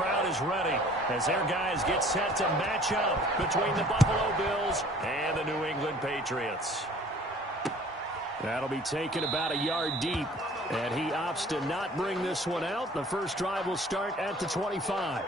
crowd is ready as their guys get set to match up between the Buffalo Bills and the New England Patriots. That'll be taken about a yard deep, and he opts to not bring this one out. The first drive will start at the 25.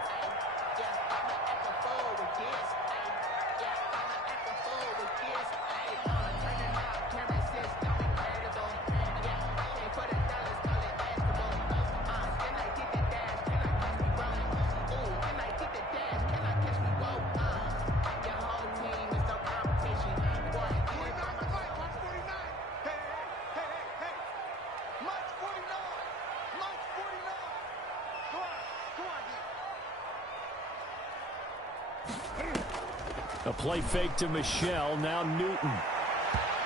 A play fake to Michelle, now Newton.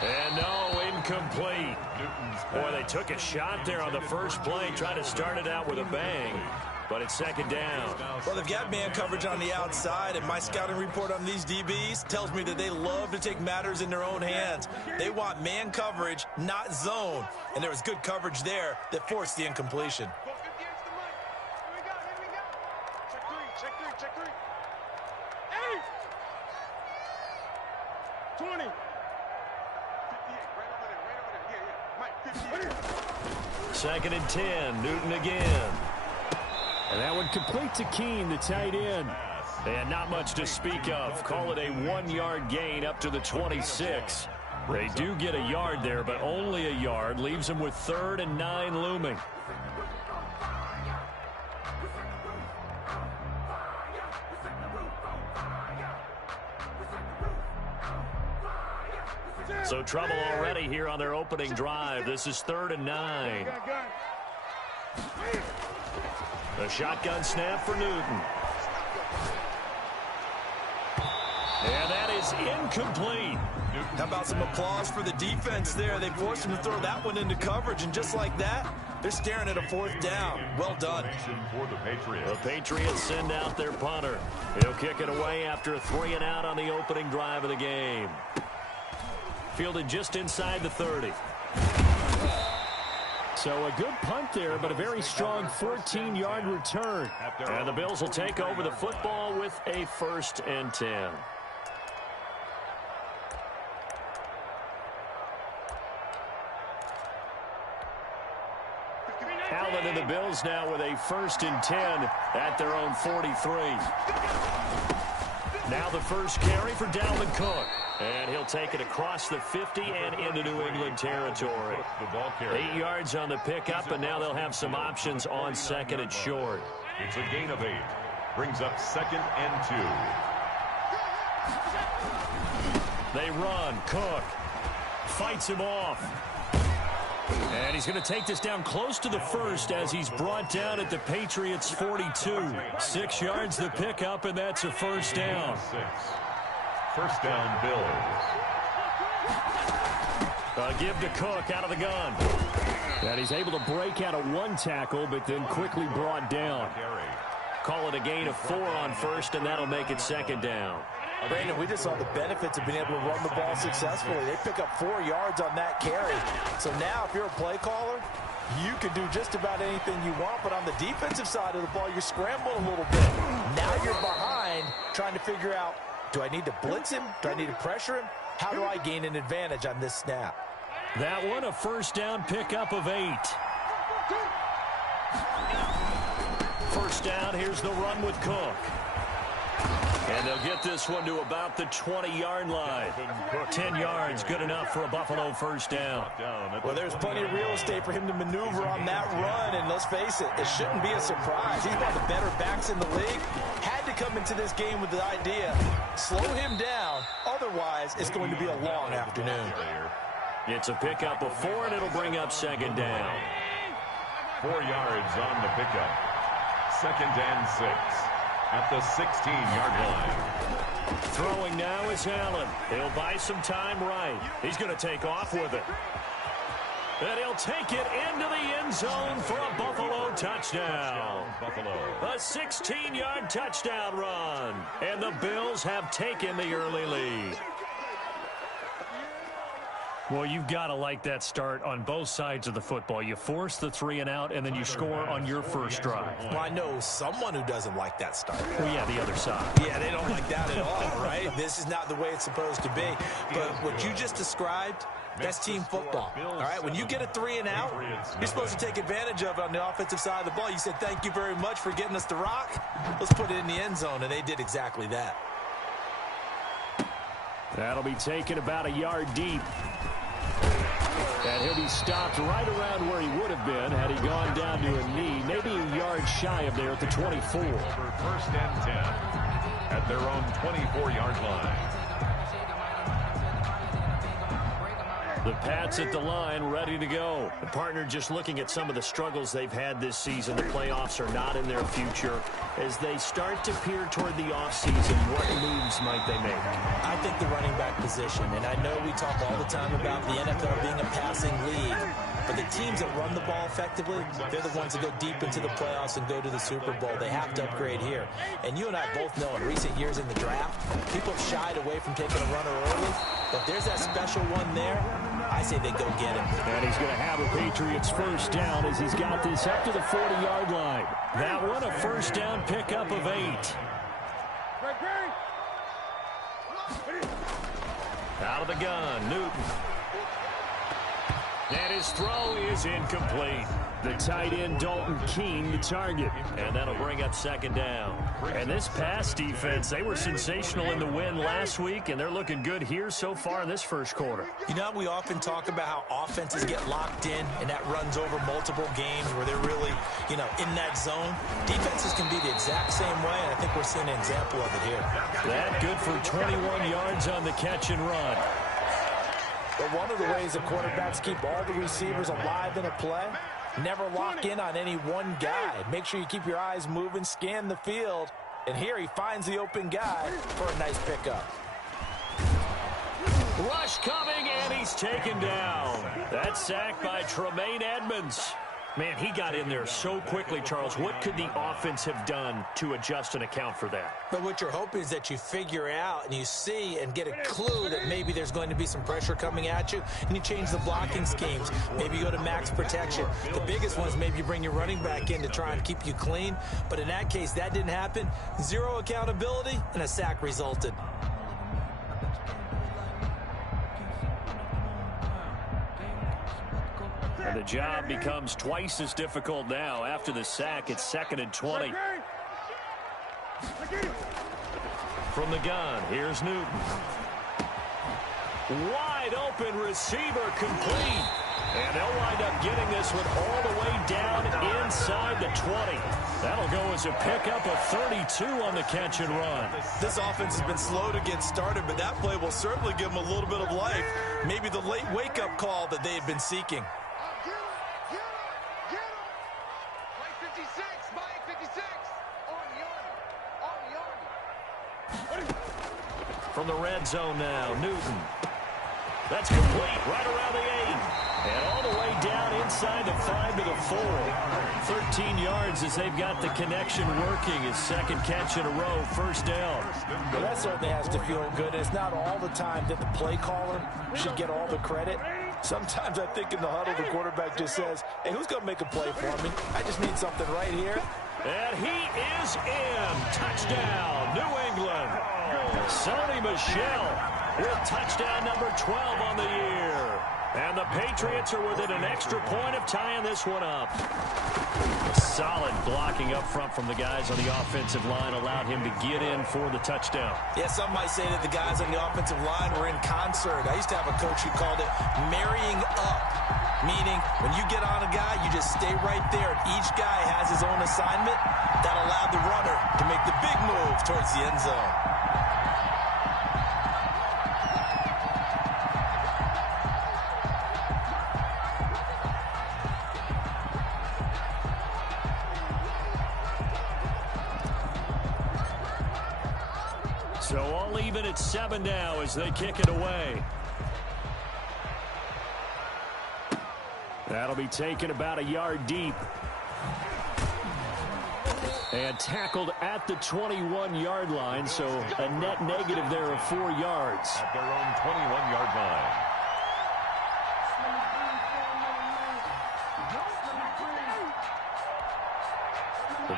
And no, incomplete. Boy, they took a shot there on the first play, trying to start it out with a bang, but it's second down. Well, they've got man coverage on the outside, and my scouting report on these DBs tells me that they love to take matters in their own hands. They want man coverage, not zone, and there was good coverage there that forced the incompletion. Second and 10, Newton again. And that one complete to Keene, the tight end. And not much to speak of. Call it a 1-yard gain up to the 26. They do get a yard there, but only a yard. Leaves them with 3rd and 9 looming. So trouble already here on their opening drive. This is 3rd and 9. A shotgun snap for Newton. And that is incomplete. How about some applause for the defense there? They forced him to throw that one into coverage, and just like that, they're staring at a 4th down. Well done. The Patriots send out their punter. He'll kick it away after a 3-and-out on the opening drive of the game. Fielded just inside the 30. So a good punt there, but a very strong 14-yard return. And the Bills will take over the football with a 1st and 10. Allen and the Bills now with a 1st and 10 at their own 43. Now the first carry for Dalvin Cook. And he'll take it across the 50 and into New England territory. 8 yards on the pickup, and now they'll have some options on 2nd and short. It's a gain of 8. Brings up 2nd and 2. They run. Cook fights him off. And he's going to take this down close to the 1st as he's brought down at the Patriots' 42. 6 yards the pickup, and that's a 1st down. 1st down, Bills. Give to Cook out of the gun. And he's able to break out of 1 tackle, but then quickly brought down. Call it a gain of 4 on 1st, and that'll make it 2nd down. Brandon, we just saw the benefits of being able to run the ball successfully. They pick up 4 yards on that carry. So now if you're a play caller, you can do just about anything you want, but on the defensive side of the ball, you're scrambling a little bit. Now you're behind trying to figure out, do I need to blitz him? Do I need to pressure him? How do I gain an advantage on this snap? That one, a 1st down pickup of 8. 1st down, here's the run with Cook. And they'll get this one to about the 20-yard line. 10 yards, good enough for a Buffalo 1st down. Well, there's plenty of real estate for him to maneuver on that run, and let's face it, it shouldn't be a surprise. He's one of the better backs in the league. Had to come into this game with the idea, slow him down, otherwise it's going to be a long afternoon. It's a pickup of 4, and it'll bring up 2nd down. 4 yards on the pickup. 2nd and 6. At the 16-yard line. Throwing now is Allen. He'll buy some time right. He's going to take off with it. And he'll take it into the end zone for a Buffalo touchdown. A 16-yard touchdown run. And the Bills have taken the early lead. Well, you've got to like that start on both sides of the football. You force the 3 and out, and then you score on your first drive. Well, I know someone who doesn't like that start. Well, yeah, the other side. Yeah, they don't like that at all, right? This is not the way it's supposed to be. But what you just described, that's team football, all right? When you get a 3 and out, you're supposed to take advantage of it on the offensive side of the ball. You said, thank you very much for getting us the rock. Let's put it in the end zone, and they did exactly that. That'll be taken about a yard deep. And he'll be stopped right around where he would have been had he gone down to a knee, maybe a yard shy of there at the 24. For first and 10 at their own 24-yard line. The Pats at the line, ready to go. The partner just looking at some of the struggles they've had this season. The playoffs are not in their future. As they start to peer toward the offseason, what moves might they make? I think the running back position, and I know we talk all the time about the NFL being a passing league, but the teams that run the ball effectively, they're the ones that go deep into the playoffs and go to the Super Bowl. They have to upgrade here. And you and I both know in recent years in the draft, people have shied away from taking a runner early, but if there's that special one there, I say they go get him. And he's going to have a Patriots first down as he's got this up to the 40-yard line. That one a first down pickup of 8. Out of the gun, Newton. And his throw is incomplete. The tight end, Dalton Keene, the target. And that'll bring up second down. And this pass defense, they were sensational in the win last week, and they're looking good here so far in this first quarter. You know, we often talk about how offenses get locked in, and that runs over multiple games where they're really, in that zone. Defenses can be the exact same way, and I think we're seeing an example of it here. That good for 21 yards on the catch and run. But one of the ways that quarterbacks keep all the receivers alive in a play, never lock in on any one guy. Make sure you keep your eyes moving, scan the field. And here he finds the open guy for a nice pickup. Rush coming, and he's taken down. That's sacked by Termaine 27's. Man, he got in there so quickly, Charles. What could the offense have done to adjust and account for that? But what you're hoping is that you figure out and you see and get a clue that maybe there's going to be some pressure coming at you, and you change the blocking schemes. Maybe you go to max protection. The biggest one is maybe you bring your running back in to try and keep you clean. But in that case, that didn't happen. Zero accountability, and a sack resulted. And the job becomes twice as difficult now. After the sack, it's 2nd and 20. From the gun, here's Newton. Wide open receiver complete. And they'll wind up getting this one all the way down inside the 20. That'll go as a pickup of 32 on the catch and run. This offense has been slow to get started, but that play will certainly give them a little bit of life. Maybe the late wake-up call that they had been seeking. From the red zone now, Newton. That's complete right around the 8. And all the way down inside the 5 to the 4. 13 yards as they've got the connection working. His second catch in a row, first down. Well, that certainly has to feel good. It's not all the time that the play caller should get all the credit. Sometimes I think in the huddle, the quarterback just says, hey, who's going to make a play for me? I just need something right here. And he is in. Touchdown, New England. Sony Michel with touchdown number 12 on the year. And the Patriots are within an extra point of tying this one up. Solid blocking up front from the guys on the offensive line allowed him to get in for the touchdown. Yeah, some might say that the guys on the offensive line were in concert. I used to have a coach who called it marrying up, meaning when you get on a guy, you just stay right there, and each guy has his own assignment. That allowed the runner to make the big move towards the end zone. So all even at 7 now as they kick it away. That'll be taken about a yard deep. And tackled at the 21-yard line, so a net negative there of 4 yards. At their own 21-yard line.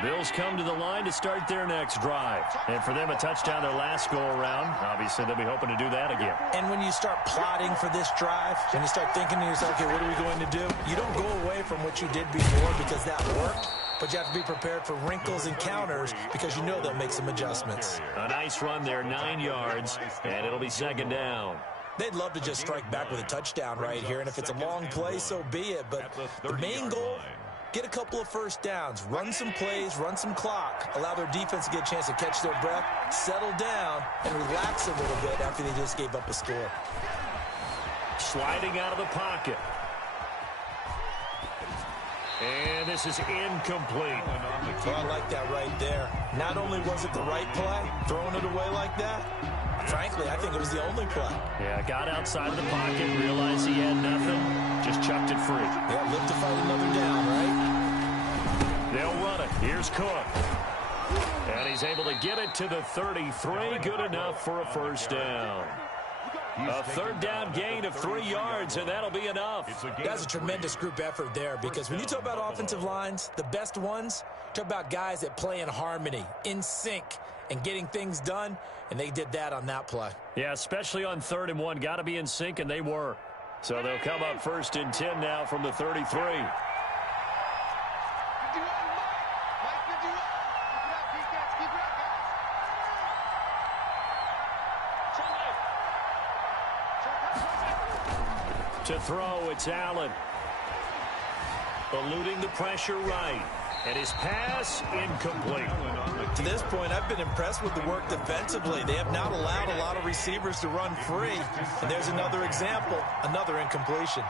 Bills come to the line to start their next drive. And for them, a touchdown their last go-around. Obviously, they'll be hoping to do that again. And when you start plotting for this drive, and you start thinking to yourself, okay, what are we going to do? You don't go away from what you did before because that worked. But you have to be prepared for wrinkles and counters because you know they'll make some adjustments. A nice run there, 9 yards, and it'll be second down. They'd love to just strike back with a touchdown right here, and if it's a long play, so be it. But the main goal, get a couple of first downs, run some plays, run some clock, allow their defense to get a chance to catch their breath, settle down, and relax a little bit after they just gave up a score. Sliding out of the pocket. And this is incomplete. Oh, I like that right there. Not only was it the right play, throwing it away like that, frankly, I think it was the only play. Yeah, got outside of the pocket, realized he had nothing, just chucked it free. Yeah, live to fight another down, right? They'll run it. Here's Cook. And he's able to get it to the 33. Good enough for a first down. A third down gain of 3 yards, and that'll be enough. That's a tremendous group effort there, because when you talk about offensive lines, the best ones, talk about guys that play in harmony, in sync, and getting things done, and they did that on that play. Yeah, especially on 3rd and 1. Got to be in sync, and they were. So they'll come up 1st and 10 now from the 33. To throw, it's Allen. Eluding the pressure right. And his pass, incomplete. To this point, I've been impressed with the work defensively. They have not allowed a lot of receivers to run free. And there's another example, another incompletion.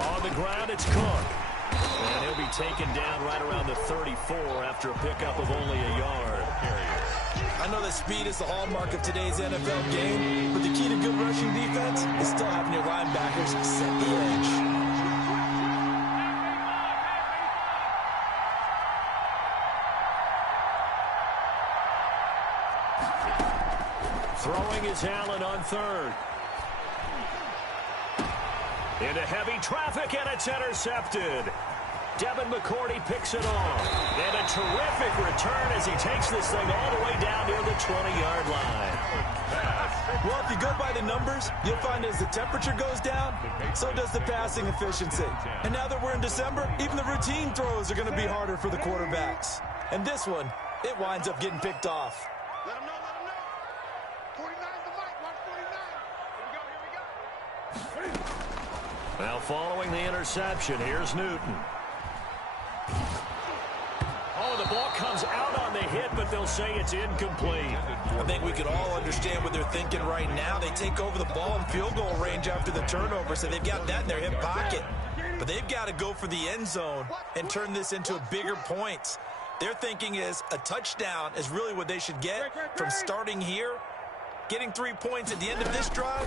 On the ground, it's Cook. And he'll be taken down right around the 34 after a pickup of only a yard. I know that speed is the hallmark of today's NFL game, but the key to good rushing defense is still having your linebackers set the edge. Throwing is Allen on 3rd. Into heavy traffic, and it's intercepted. Devin McCourty picks it off. And a terrific return as he takes this thing all the way down near the 20-yard line. Well, if you go by the numbers, you'll find as the temperature goes down, so does the passing efficiency. And now that we're in December, even the routine throws are going to be harder for the quarterbacks. And this one, it winds up getting picked off. Let him know, let him know. 49's the mic, watch 49. Here we go. Now following the interception, here's Newton. Oh, the ball comes out on the hit, but they'll say it's incomplete. I think we can all understand what they're thinking right now. They take over the ball in field goal range after the turnover, so they've got that in their hip pocket. But they've got to go for the end zone and turn this into a bigger point. Their thinking is a touchdown is really what they should get from starting here. Getting 3 points at the end of this drive,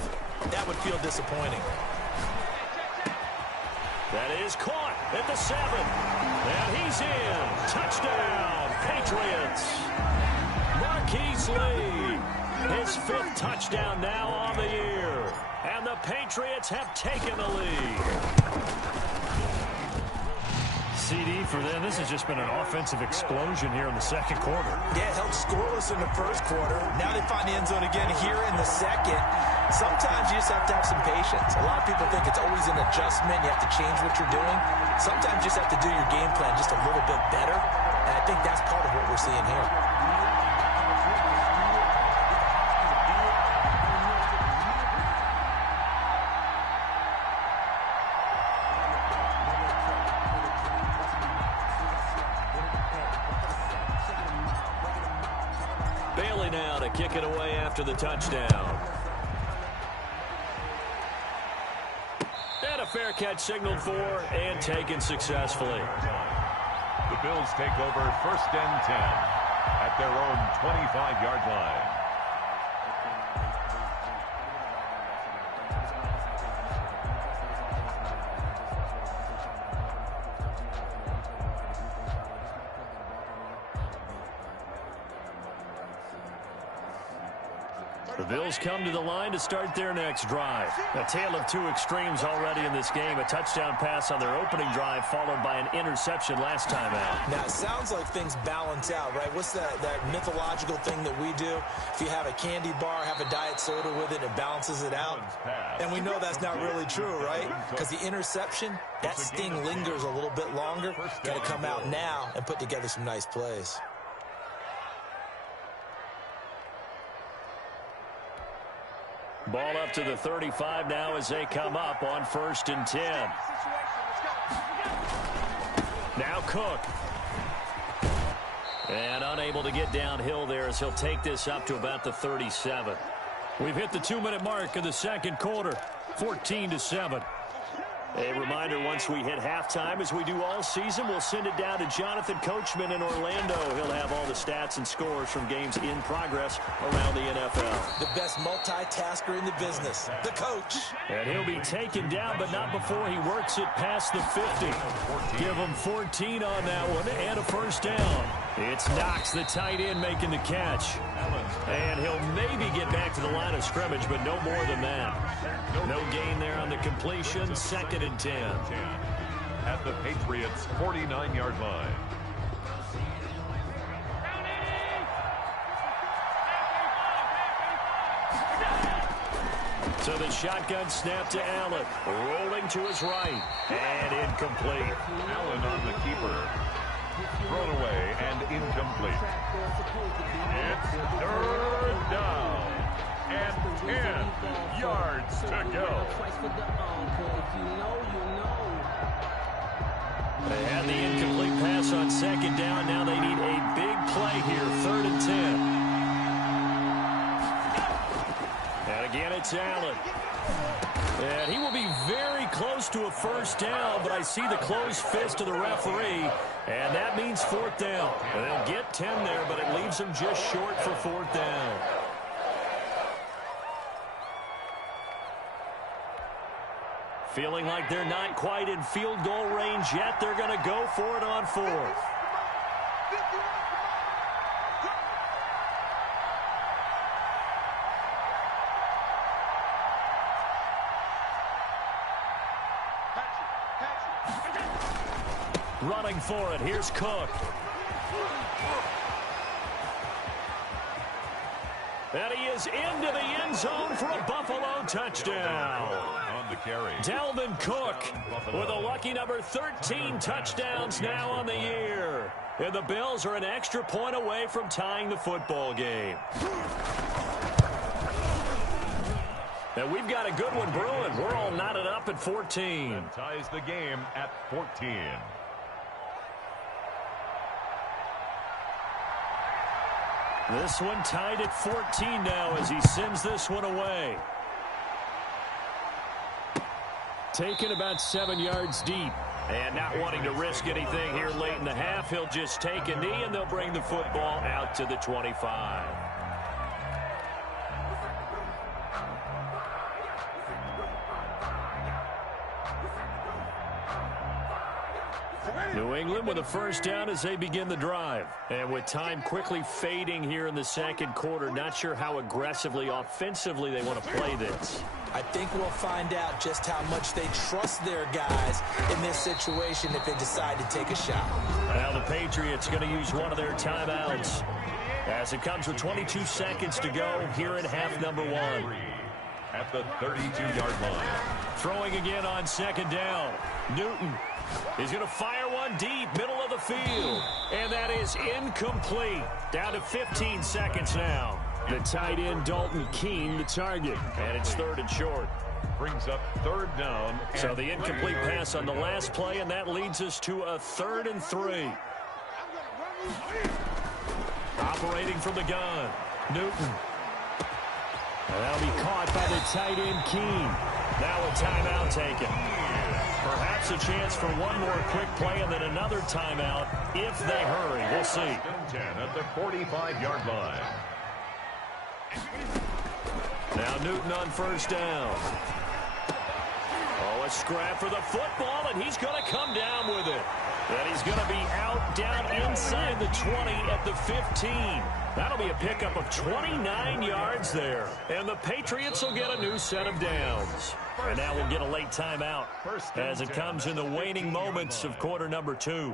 that would feel disappointing. That is caught at the 7. And he's in. Touchdown, Patriots. Marquise Lee, his 5th touchdown now on the year. And the Patriots have taken the lead. CD for them. This has just been an offensive explosion here in the second quarter. Yeah, held scoreless in the first quarter. Now they find the end zone again here in the second. Sometimes you just have to have some patience. A lot of people think it's always an adjustment. You have to change what you're doing. Sometimes you just have to do your game plan just a little bit better. And I think that's part of what we're seeing here. Bailey now to kick it away after the touchdown. And a fair catch signaled for and taken successfully. The Bills take over 1st and 10 at their own 25-yard line. The Bills come to the line to start their next drive. A tale of two extremes already in this game. A touchdown pass on their opening drive followed by an interception last time out. Now, it sounds like things balance out, right? What's that mythological thing that we do? If you have a candy bar, have a diet soda with it, it balances it out. And we know that's not really true, right? Because the interception, that sting lingers a little bit longer. Got to come out now and put together some nice plays. Ball up to the 35 now as they come up on 1st and 10. Now Cook. And unable to get downhill there as he'll take this up to about the 37. We've hit the 2-minute mark of the second quarter, 14-7. A reminder, once we hit halftime, as we do all season, we'll send it down to Jonathan Coachman in Orlando. He'll have all the stats and scores from games in progress around the NFL. The best multitasker in the business, the coach. And he'll be taken down, but not before he works it past the 50. Give him 14 on that one and a first down. It's Knox, the tight end, making the catch. And he'll maybe get back to the line of scrimmage, but no more than that. No gain there on the completion. 2nd and 10. At the Patriots' 49-yard line. So the shotgun snap to Allen. Rolling to his right. And incomplete. Allen on the keeper. Thrown away and incomplete. It's 3rd down and 10 yards to go. They had the incomplete pass on 2nd down. Now they need a big play here. 3rd and 10. And again, it's Allen. And he will be very close to a first down, but I see the closed fist of the referee, and that means 4th down. And they'll get 10 there, but it leaves them just short for 4th down. Feeling like they're not quite in field goal range yet. They're going to go for it on 4th. Running for it. Here's Cook. And he is into the end zone for a Buffalo touchdown. On the carry. Dalvin Cook with a lucky number 13 touchdowns now on the year. And the Bills are an extra point away from tying the football game. And we've got a good one brewing. We're all knotted up at 14. And ties the game at 14. This one tied at 14 now as he sends this one away. Taken about 7 yards deep. And not wanting to risk anything here late in the half, he'll just take a knee and they'll bring the football out to the 25. New England with a first down as they begin the drive. And with time quickly fading here in the second quarter, not sure how aggressively, offensively they want to play this. I think we'll find out just how much they trust their guys in this situation if they decide to take a shot. Now the Patriots going to use one of their timeouts as it comes with 22 seconds to go here in half number 1. At the 32-yard line. Throwing again on 2nd down. Newton. He's going to fire one deep, middle of the field. And that is incomplete. Down to 15 seconds now. The tight end, Dalton Keene, the target. And it's 3rd and short. Brings up 3rd down. So the incomplete pass on the last play, and that leads us to a 3rd and 3. Operating from the gun. Newton. And that'll be caught by the tight end, Keene. Now a timeout taken. Perhaps a chance for one more quick play and then another timeout if they hurry. We'll see. 10 at the 45-yard line. Now Newton on first down. Oh, a scrap for the football, and he's going to come down with it. And he's going to be out down inside the 20 at the 15. That'll be a pickup of 29 yards there. And the Patriots will get a new set of downs. And now we'll get a late timeout as it comes in the waning moments of quarter number 2.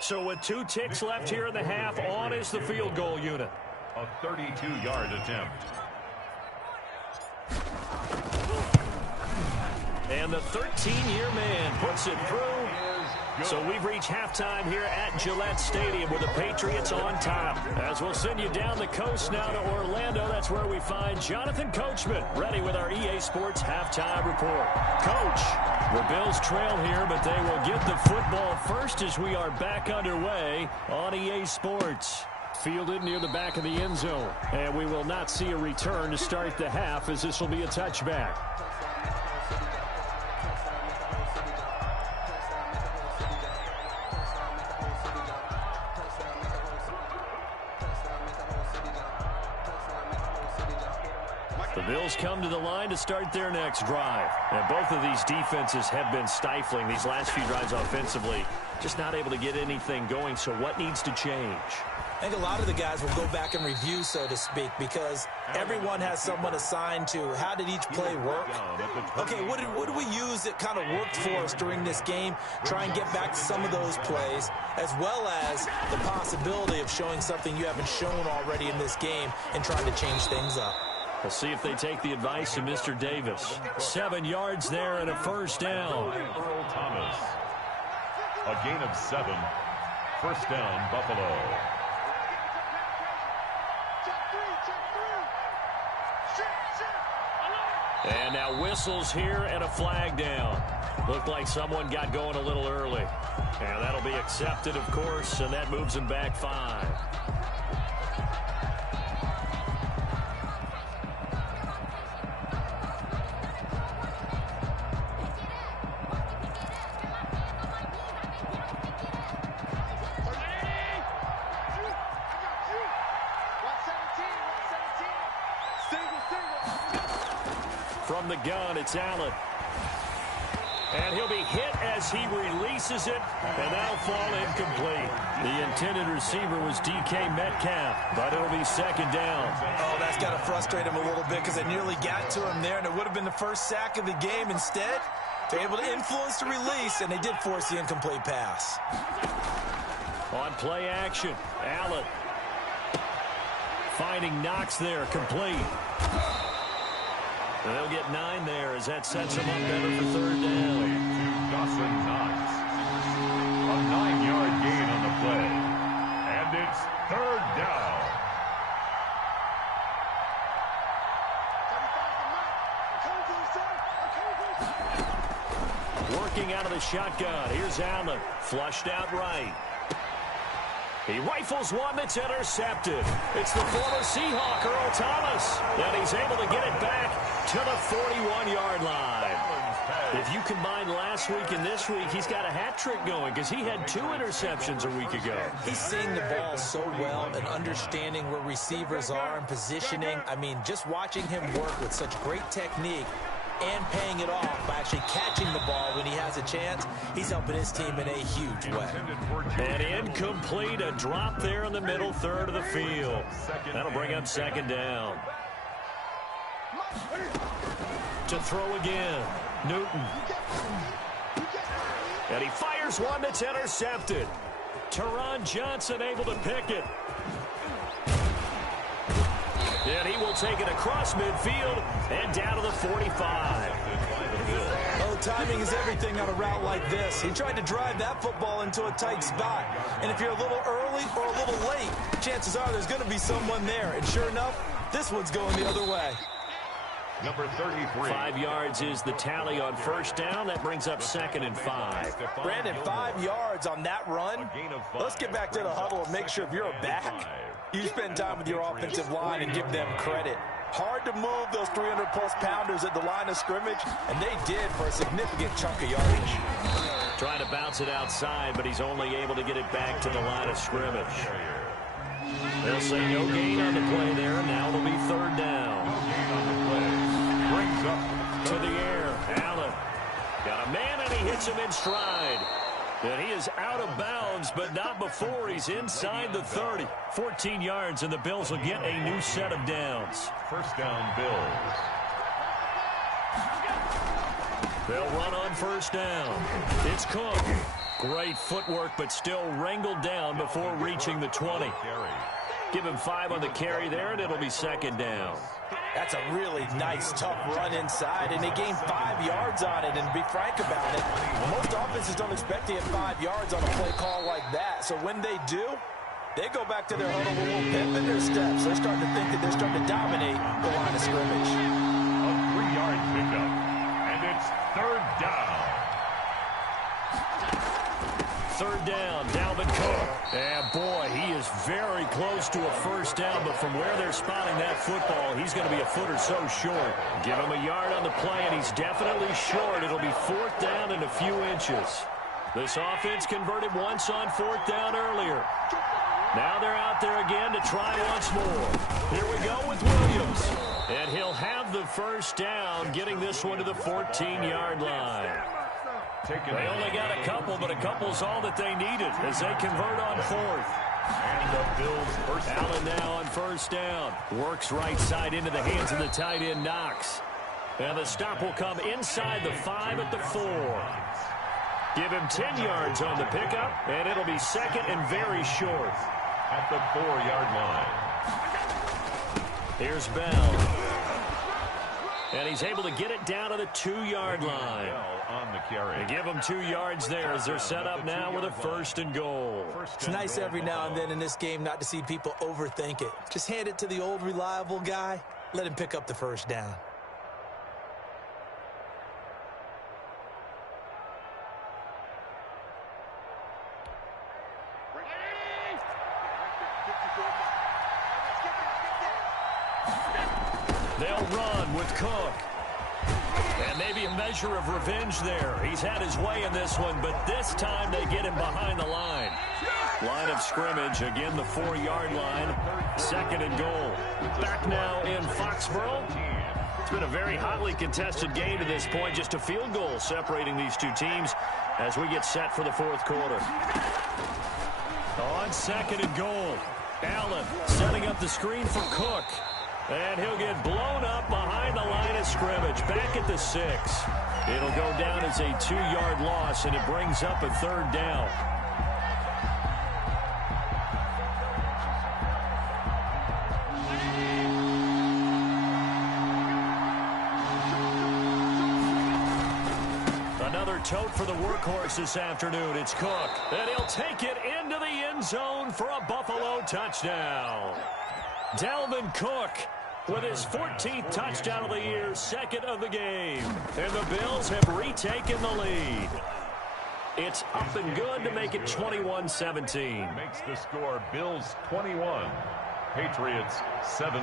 So with 2 ticks left here in the half, on is the field goal unit. A 32-yard attempt. And the 13-year man puts it through. So we've reached halftime here at Gillette Stadium with the Patriots on top. As we'll send you down the coast now to Orlando, that's where we find Jonathan Coachman ready with our EA Sports halftime report. Coach, the Bills trail here, but they will get the football first as we are back underway on EA Sports. Fielded near the back of the end zone. And we will not see a return to start the half as this will be a touchback. The Bills come to the line to start their next drive. And both of these defenses have been stifling these last few drives offensively. Just not able to get anything going, so what needs to change? I think a lot of the guys will go back and review, so to speak, because everyone has someone assigned to how did each play work. Okay, what do we use that kind of worked for us during this game? Try and get back to some of those plays, as well as the possibility of showing something you haven't shown already in this game and trying to change things up. We'll see if they take the advice of Mr. Davis. 7 yards there and a first down. Earl Thomas. A gain of 7. First down, Buffalo. And now whistles here and a flag down. Looked like someone got going a little early. And that'll be accepted, of course, and that moves him back 5. From the gun, it's Allen. And he'll be hit as he releases it, and that'll fall incomplete. The intended receiver was DK Metcalf, but it'll be second down. Oh, that's got to frustrate him a little bit because it nearly got to him there, and it would have been the first sack of the game. Instead, they're able to influence the release, and they did force the incomplete pass. On play action, Allen. Finding Knox there, complete. And they'll get 9 there as that sets them up better for third down. To Dawson Knox. A 9-yard gain on the play. And it's third down. Working out of the shotgun. Here's Allen. Flushed out right. He rifles one that's intercepted. It's the former Seahawk, Earl Thomas. And he's able to get it back to the 41-yard line. If you combine last week and this week, he's got a hat trick going because he had 2 interceptions a week ago. He's seeing the ball so well and understanding where receivers are and positioning. I mean, just watching him work with such great technique and paying it off by actually catching the ball when he has a chance, he's helping his team in a huge way. And incomplete, a drop there in the middle third of the field. That'll bring up second down. To throw again, Newton. And he fires one that's intercepted. Teron Johnson able to pick it. And he will take it across midfield and down to the 45. Oh, timing is everything on a route like this. He tried to drive that football into a tight spot. And if you're a little early or a little late, chances are there's going to be someone there. And sure enough, this one's going the other way. Number 33. 5 yards is the tally on first down. That brings up second and 5. Brandon, 5 yards on that run. Let's get back to the huddle and make sure if you're a back, you spend time with your offensive line and give them credit. Hard to move those 300-plus pounders at the line of scrimmage, and they did for a significant chunk of yardage. Trying to bounce it outside, but he's only able to get it back to the line of scrimmage. They'll say no gain on the play there, and now it'll be third down. No gain on the play. Brings up to the air. Allen got a man, and he hits him in stride. And he is out of bounds, but not before he's inside the 30. 14 yards, and the Bills will get a new set of downs. First down, Bills. They'll run on first down. It's Cook. Great footwork, but still wrangled down before reaching the 20. Give him 5 on the carry there, and it'll be second down. That's a really nice, tough run inside, and they gained 5 yards on it. And to be frank about it, most offenses don't expect to get 5 yards on a play call like that. So when they do, they go back to their huddle with a little pep in their steps. They're starting to think that they're starting to dominate the line of scrimmage. A 3-yard pickup, and it's third down. Third down, Dalvin Cook. And boy, he is very close to a first down, but from where they're spotting that football, he's going to be a foot or so short. Give him a yard on the play, and he's definitely short. It'll be fourth down and a few inches. This offense converted once on fourth down earlier. Now they're out there again to try once more. Here we go with Williams. And he'll have the first down, getting this one to the 14-yard line. They only got a couple, but a couple's all that they needed as they convert on fourth. And the Bills first down. Allen now on first down. Works right side into the hands of the tight end, Knox. And the stop will come inside the 5 at the 4. Give him 10 yards on the pickup, and it'll be second and very short. At the 4-yard line. Here's Bell. And he's able to get it down to the 2-yard line. On the carry. They give him 2 yards there as they're set up now with a first and goal. It's nice every now and then in this game not to see people overthink it. Just hand it to the old reliable guy. Let him pick up the first down. They'll run with Cook. And maybe a measure of revenge there. He's had his way in this one, but this time they get him behind the line. Line of scrimmage, again the 4-yard line. Second and goal. Back now in Foxborough. It's been a very hotly contested game to this point. Just a field goal separating these two teams as we get set for the fourth quarter. On second and goal. Allen setting up the screen for Cook. And he'll get blown up behind the line of scrimmage. Back at the 6. It'll go down as a 2-yard loss, and it brings up a third down. Another tote for the workhorse this afternoon. It's Cook. And he'll take it into the end zone for a Buffalo touchdown. Dalvin Cook with his 14th touchdown of the year, second of the game. And the Bills have retaken the lead. It's up and good to make it 21-17. Makes the score Bills 21, Patriots 17.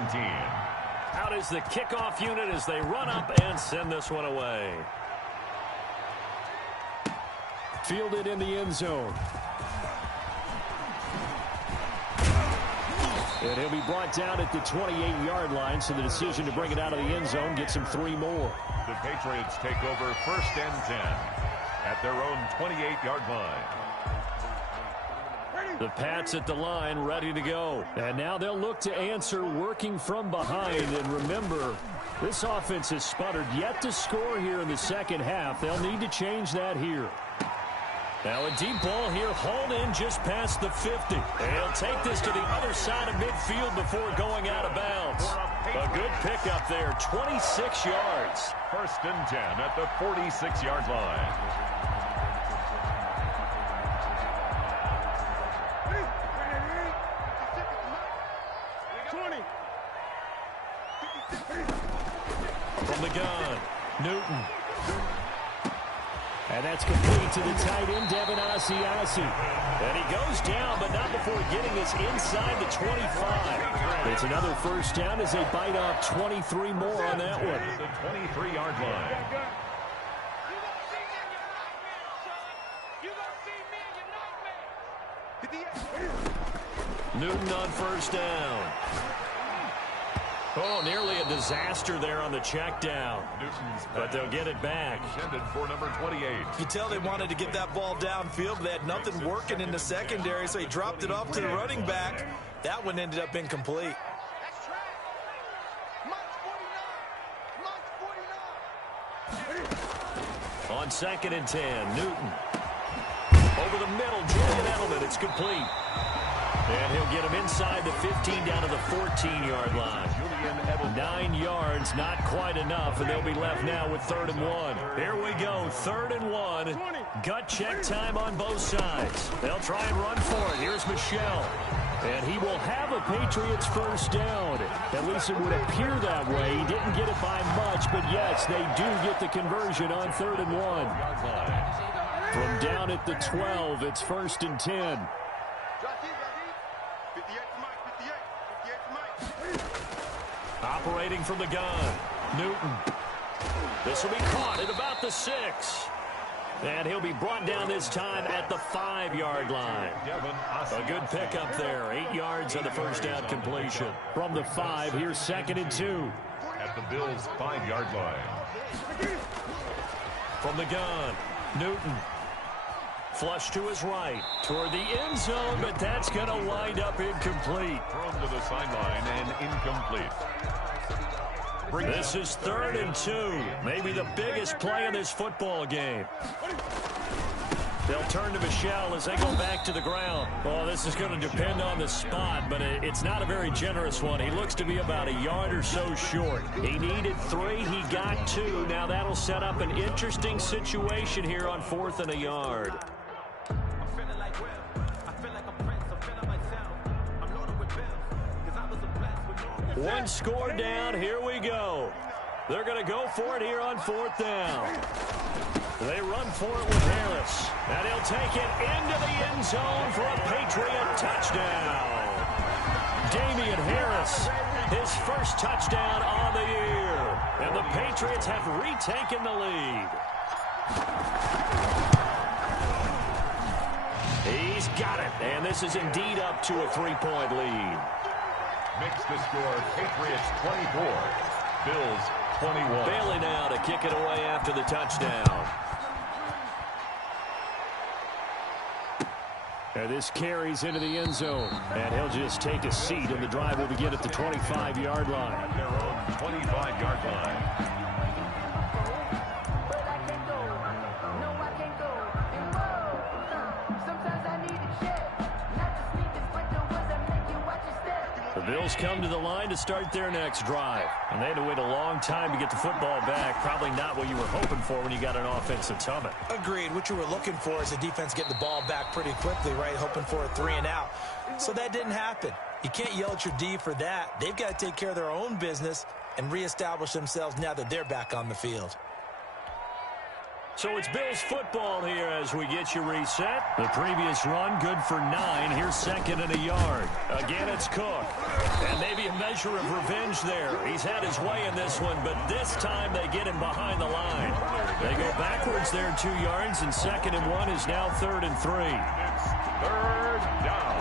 Out is the kickoff unit as they run up and send this one away. Fielded in the end zone. And he'll be brought down at the 28-yard line, so the decision to bring it out of the end zone gets him 3 more. The Patriots take over first and 10 at their own 28-yard line. The Pats at the line, ready to go. And now they'll look to answer working from behind. And remember, this offense has sputtered yet to score here in the second half. They'll need to change that here. Now a deep ball here, hauled in just past the 50. And he'll take this to the other side of midfield before going out of bounds. A good pickup there, 26 yards. First and 10 at the 46-yard line. From the gun, Newton. And that's complete to the tight end, Devin Asiasi. And he goes down, but not before getting this inside the 25. It's another first down as they bite off 23 more on that one. The 23-yard line. Newton on first down. Oh, nearly a disaster there on the check down. But they'll get it back. Intended for number 28. You could tell they wanted to get that ball downfield, but they had nothing working in the secondary, so he dropped it off to the running back. That one ended up incomplete. That's track. Mike 49. Mike 49. On 2nd and 10, Newton. Over the middle, Julian Edelman. It's complete. And he'll get him inside the 15 down to the 14-yard line. 9 yards, not quite enough, and they'll be left now with 3rd and 1. Here we go, 3rd and 1. Gut check time on both sides. They'll try and run for it. Here's Michel. And he will have a Patriots first down. At least it would appear that way. He didn't get it by much, but yes, they do get the conversion on 3rd and 1. From down at the 12, it's 1st and 10. Operating from the gun, Newton. This will be caught at about the 6. And he'll be brought down this time at the 5-yard line. A good pickup there. 8 yards on the first down completion. From the 5, here's 2nd and 2. At the Bills' 5-yard line. From the gun, Newton. Flush to his right, toward the end zone, but that's going to wind up incomplete. Thrown to the sideline and incomplete. This is 3rd and 2, maybe the biggest play in this football game. They'll turn to Michel as they go back to the ground. Oh, this is going to depend on the spot, but it's not a very generous one. He looks to be about a yard or so short. He needed 3. He got 2. Now that'll set up an interesting situation here on 4th and a yard. One score down. Here we go. They're going to go for it here on 4th down. They run for it with Harris. And he'll take it into the end zone for a Patriot touchdown. Damian Harris, his first touchdown on the year. And the Patriots have retaken the lead. He's got it. And this is indeed up to a 3-point lead. Makes the score Patriots 24, Bills 21. Bailey now to kick it away after the touchdown. And this carries into the end zone. And he'll just take a seat, and the drive will begin at the 25-yard line. At their own 25-yard line. The Bills come to the line to start their next drive. And they had to wait a long time to get the football back. Probably not what you were hoping for when you got an offensive summit. Agreed. What you were looking for is the defense getting the ball back pretty quickly, right? Hoping for a 3 and out. So that didn't happen. You can't yell at your D for that. They've got to take care of their own business and reestablish themselves now that they're back on the field. So it's Bills football here as we get you reset. The previous run, good for 9. Here's 2nd and a yard. Again, it's Cook. And maybe a measure of revenge there. He's had his way in this one, but this time they get him behind the line. They go backwards there 2 yards, and 2nd and 1 is now 3rd and 3. It's 3rd down.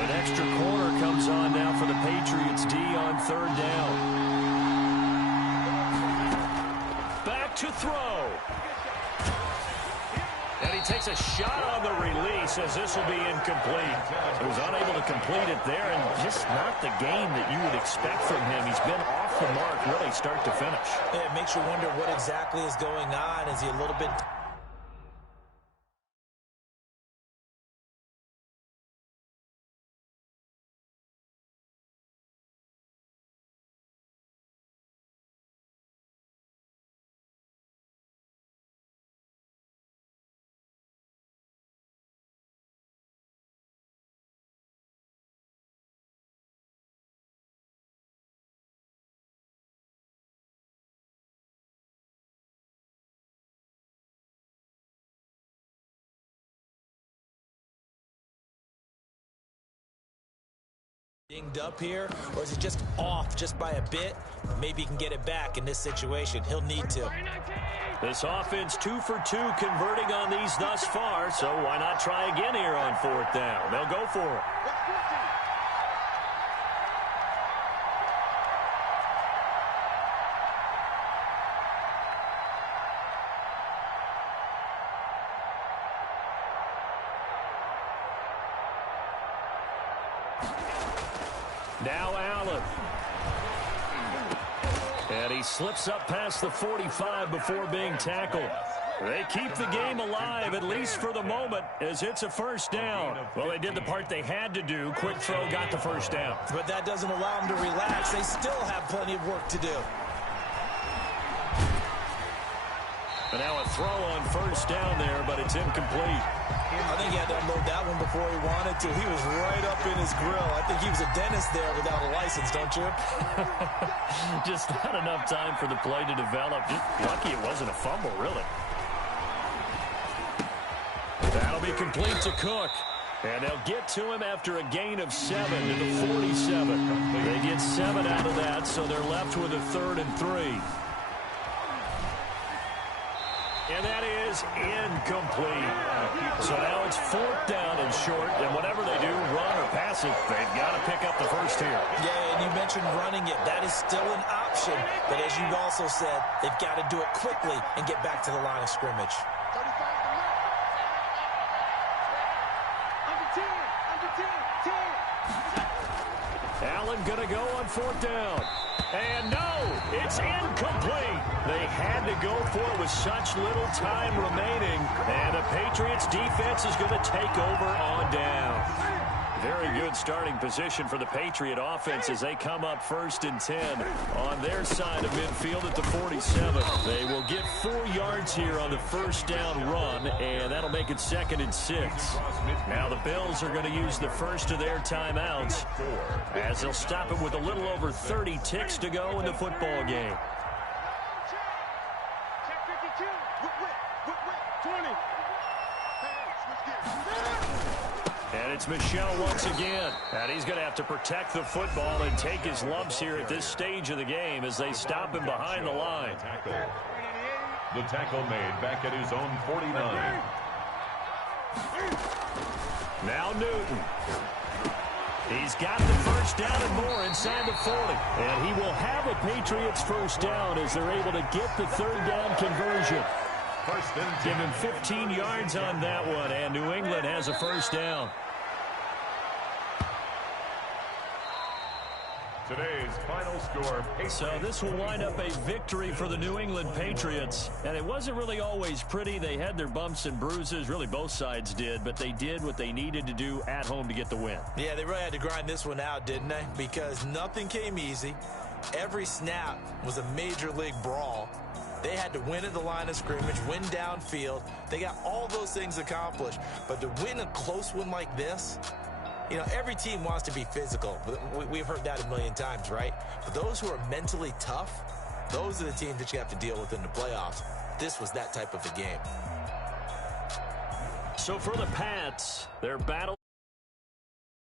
An extra corner comes on now for the Patriots D on 3rd down. Back to throw. And he takes a shot on the release as this will be incomplete. He was unable to complete it there, and just not the game that you would expect from him. He's been off the mark really start to finish. It makes you wonder what exactly is going on. Is he a little bit... dinged up here, or is it just off just by a bit? Maybe he can get it back in this situation. He'll need to. This offense 2 for 2 converting on these thus far, so why not try again here on 4th down? They'll go for it. Now Allen. And he slips up past the 45 before being tackled. They keep the game alive, at least for the moment, as it's a first down. Well, they did the part they had to do. Quick throw got the first down. But that doesn't allow them to relax. They still have plenty of work to do. And now a throw on first down there, but it's incomplete. I think he had to unload that one before he wanted to. He was right up in his grill. I think he was a dentist there without a license, don't you? Just not enough time for the play to develop. Just lucky it wasn't a fumble, really. That'll be complete to Cook. And they'll get to him after a gain of 7 to the 47. They get 7 out of that, so they're left with a 3rd and 3. And that is incomplete. So now it's 4th down and short, and whatever they do, run or pass it, they've got to pick up the first here. Yeah, and you mentioned running it. That is still an option. But as you've also said, they've got to do it quickly and get back to the line of scrimmage. 35 to left. Under 10. Under 10. 10. Allen going to go on 4th down. And no, it's incomplete. They had to go for it with such little time remaining. And the Patriots defense is going to take over on down. Very good starting position for the Patriot offense as they come up 1st and 10 on their side of midfield at the 47. They will get 4 yards here on the first down run, and that'll make it 2nd and 6. Now the Bills are going to use the first of their timeouts as they'll stop it with a little over 30 ticks to go in the football game. Check 52. Whip, 20. And it's Michel once again. And he's going to have to protect the football and take his lumps here at this stage of the game as they stop him behind the line. The tackle made back at his own 49. Now Newton. He's got the first down and more inside the 40. And he will have a Patriots first down as they're able to get the 3rd down conversion. Give him 15 yards on that one, and New England has a first down. Today's final score. So this will wind up a victory for the New England Patriots. And it wasn't really always pretty. They had their bumps and bruises. Really, both sides did. But they did what they needed to do at home to get the win. Yeah, they really had to grind this one out, didn't they? Because nothing came easy. Every snap was a major league brawl. They had to win at the line of scrimmage, win downfield. They got all those things accomplished. But to win a close one like this, you know, every team wants to be physical. We've heard that a million times, right? But those who are mentally tough, those are the teams that you have to deal with in the playoffs. This was that type of a game. So for the Pats, their battle